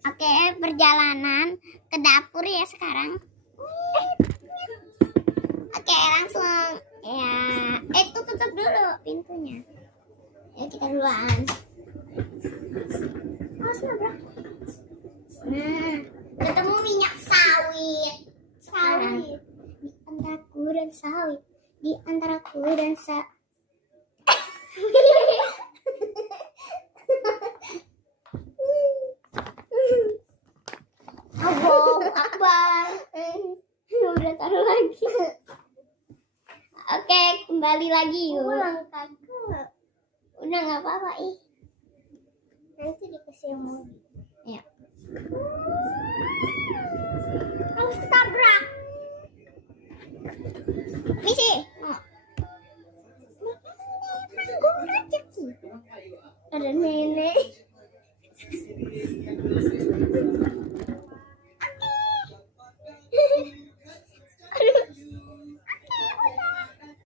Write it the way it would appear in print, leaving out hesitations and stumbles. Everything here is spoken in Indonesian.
Oke, perjalanan ke dapur ya sekarang. Oke, langsung ya. Tutup dulu pintunya. Ya kita duluan. Awas nabrak. Nah, ketemu minyak sawit. Sawit. Di antaraku dan sawit. Di antaraku dan Allahu Akbar. Udah taruh lagi. Oke, kembali lagi yuk. Udah nggak apa-apa ih. Nanti dikasih mau. Ya. Harus ketabrak. Misi. Ada nenek.